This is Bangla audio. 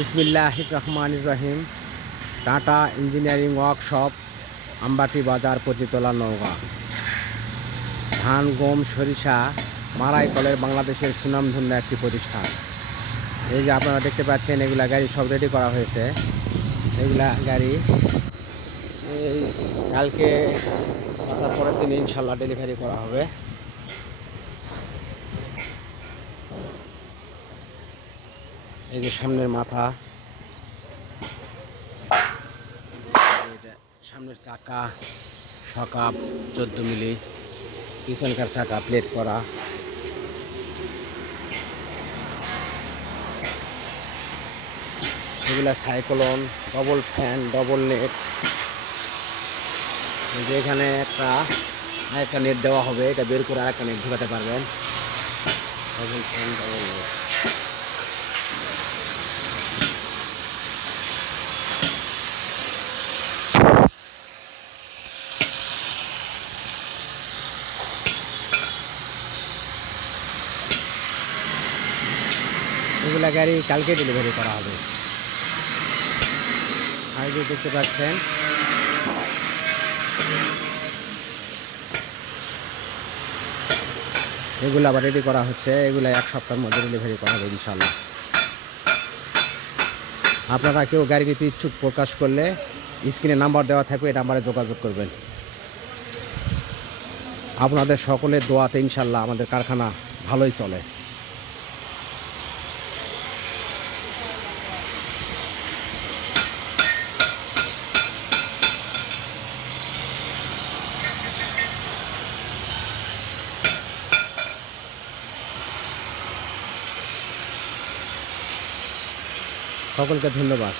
বিসমিল্লাহির রহমানির রহিম। টাটা ইঞ্জিনিয়ারিং ওয়ার্কশপ, আমবাটি বাজার, পতিতলা, নওগাঁ। ধান, গম, সরিষা মাড়াই কলের বাংলাদেশের সুনামধন্য একটি প্রতিষ্ঠান। এই যে আপনারা দেখতে পাচ্ছেন, এগুলা গাড়ি সব রেডি করা হয়েছে। এগুলা গাড়ি এই কালকে তারপরের দিন ইনশাল্লাহ ডেলিভারি করা হবে। এই যে সামনের মাথা, সামনের চাকা সকাপ 14 মিলি, পিছনকার চাকা প্লেট করা। এগুলা cyclone, double fan, double net. যে এখানে আরেকটা নেট দেওয়া হবে, এটা বের করে আরেকটা নেট ঢুকাতে পারবেন। Double fan, double net. এগুলা গাড়ি কালকে ডেলিভারি করা হবে। আর যে দেখতে পাচ্ছেন, এগুলো আবার রেডি করা হচ্ছে। এগুলো এক সপ্তাহের মধ্যে ডেলিভারি করা হবে ইনশাল্লাহ। আপনারা কেউ গাড়ি নিতে ইচ্ছুক প্রকাশ করলে স্ক্রিনে নাম্বার দেওয়া থাকবে, এই নাম্বারে যোগাযোগ করবেন। আপনাদের সকলের দোয়াতে ইনশাল্লাহ আমাদের কারখানা ভালোই চলে। সকলকে ধন্যবাদ।